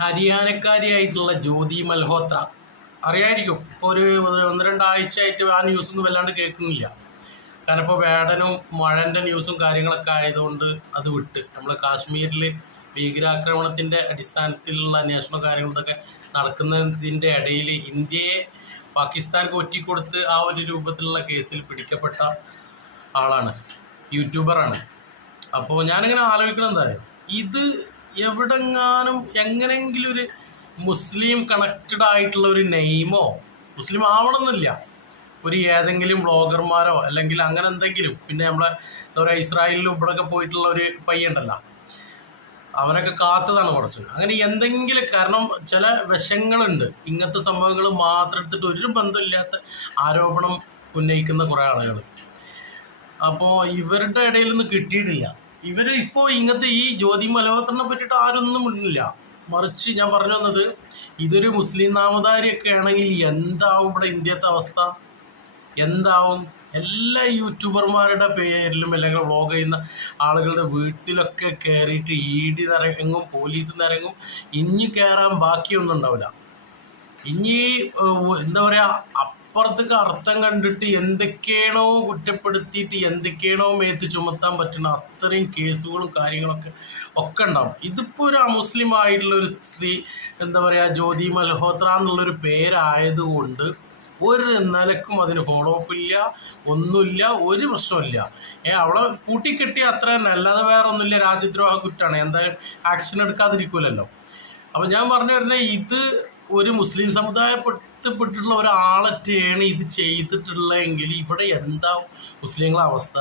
ഹരിയാനക്കാരിയായിട്ടുള്ള ജ്യോതി മൽഹോത്ര. അറിയായിരിക്കും ഇപ്പോൾ ഒരു ഒന്ന് രണ്ടാഴ്ചയായിട്ട് ആ ന്യൂസൊന്നും വല്ലാണ്ട് കേൾക്കുന്നില്ല. കാരണം ഇപ്പോൾ വേടനും മഴന്റെ ന്യൂസും കാര്യങ്ങളൊക്കെ ആയതുകൊണ്ട് അത് വിട്ട്. നമ്മൾ കാശ്മീരിൽ ഭീകരാക്രമണത്തിന്റെ അടിസ്ഥാനത്തിലുള്ള അന്വേഷണ കാര്യങ്ങളൊക്കെ നടക്കുന്നതിന്റെ ഇടയിൽ ഇന്ത്യയെ പാകിസ്ഥാൻക്ക് ഒറ്റിക്കൊടുത്ത് ആ ഒരു രൂപത്തിലുള്ള കേസിൽ പിടിക്കപ്പെട്ട ആളാണ്. യൂട്യൂബറാണ്. അപ്പോൾ ഞാനിങ്ങനെ ആലോചിക്കണം എന്താ ഇത് എവിടെങ്ങാനും എങ്ങനെങ്കിലും ഒരു മുസ്ലിം കണക്റ്റഡ് ആയിട്ടുള്ള ഒരു നെയിമോ മുസ്ലിം ആവണമെന്നില്ല. ഒരു ഏതെങ്കിലും ബ്ലോഗർമാരോ അല്ലെങ്കിൽ അങ്ങനെ എന്തെങ്കിലും പിന്നെ നമ്മളെ എന്താ പറയുക ഇസ്രായേലിലും ഇവിടെയൊക്കെ പോയിട്ടുള്ള ഒരു പയ്യുണ്ടല്ലോ അവനൊക്കെ കാത്തതാണ് കുറച്ച്. അങ്ങനെ എന്തെങ്കിലും കാരണം ചില വശങ്ങളുണ്ട്. ഇങ്ങനത്തെ സംഭവങ്ങൾ മാത്രം എടുത്തിട്ട് ഒരു ബന്ധമില്ലാത്ത ആരോപണം ഉന്നയിക്കുന്ന കുറേ ആളുകൾ. അപ്പോൾ ഇവരുടെ ഇടയിൽ നിന്ന് കിട്ടിയിട്ടില്ല. ഇവർ ഇപ്പോ ഇങ്ങനത്തെ ഈ ജ്യോതി മലഹോത്രനെ പറ്റിയിട്ട് ആരൊന്നും ഇടുന്നില്ല മറിച്ച് ഞാൻ പറഞ്ഞു വന്നത് ഇതൊരു മുസ്ലിം നാമധാരിയൊക്കെ ആണെങ്കിൽ എന്താവും ഇവിടെ ഇന്ത്യത്തെ അവസ്ഥ? എന്താവും? എല്ലാ യൂട്യൂബർമാരുടെ പേരിലും അല്ലെങ്കിൽ വ്ളോഗ് ചെയ്യുന്ന ആളുകളുടെ വീട്ടിലൊക്കെ കയറിയിട്ട് ഇടി നിറങ്ങും പോലീസ് നിറങ്ങും ഇനി കയറാൻ ബാക്കിയൊന്നും ഉണ്ടാവില്ല. ഇനി എന്താ പറയാ അപ്പുറത്തേക്ക് അർത്ഥം കണ്ടിട്ട് എന്തൊക്കെയാണോ കുറ്റപ്പെടുത്തിയിട്ട് എന്തൊക്കെയാണോ മേത്ത് ചുമത്താൻ പറ്റുന്ന അത്രയും കേസുകളും കാര്യങ്ങളൊക്കെ ഒക്കെ ഉണ്ടാവും. ഇതിപ്പോ ഒരു അമുസ്ലിം ആയിട്ടുള്ള ഒരു സ്ത്രീ എന്താ പറയാ ജ്യോതി മൽഹോത്ര എന്നുള്ളൊരു പേരായതുകൊണ്ട് ഒരു നിലക്കും അതിന് ഫോളോ അപ്പ് ഇല്ല ഒന്നുമില്ല ഒരു പ്രശ്നമില്ല ഏ അവളെ പൂട്ടിക്കെട്ടിയ അത്ര തന്നെ അല്ലാതെ വേറെ ഒന്നുമില്ല രാജ്യദ്രോഹ കുറ്റമാണ് എന്തായാലും ആക്ഷൻ എടുക്കാതിരിക്കൂലല്ലോ. അപ്പൊ ഞാൻ പറഞ്ഞു വരുന്നത് ഇത് ഒരു മുസ്ലിം സമുദായപ്പെട്ടിട്ടുള്ള ഒരാളൊറ്റയാണ് ഇത് ചെയ്തിട്ടുള്ളതെങ്കിൽ ഇവിടെ എന്താവും? മുസ്ലിങ്ങളെ അവസ്ഥ.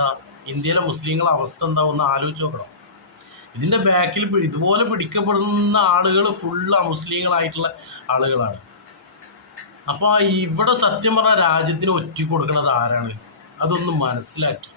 ഇന്ത്യയിലെ മുസ്ലിങ്ങളെ അവസ്ഥ എന്താവും എന്ന് ആലോചിച്ച് നോക്കണം. ഇതിന്റെ ബാക്കിൽ ഇതുപോലെ പിടിക്കപ്പെടുന്ന ആളുകൾ ഫുള്ള് അമുസ്ലിങ്ങളായിട്ടുള്ള ആളുകളാണ്. അപ്പോൾ ഇവിടെ സത്യം പറഞ്ഞ രാജ്യത്തിന് ഒറ്റ കൊടുക്കുന്നത് ആരാണ്? അതൊന്ന് മനസ്സിലാക്കി.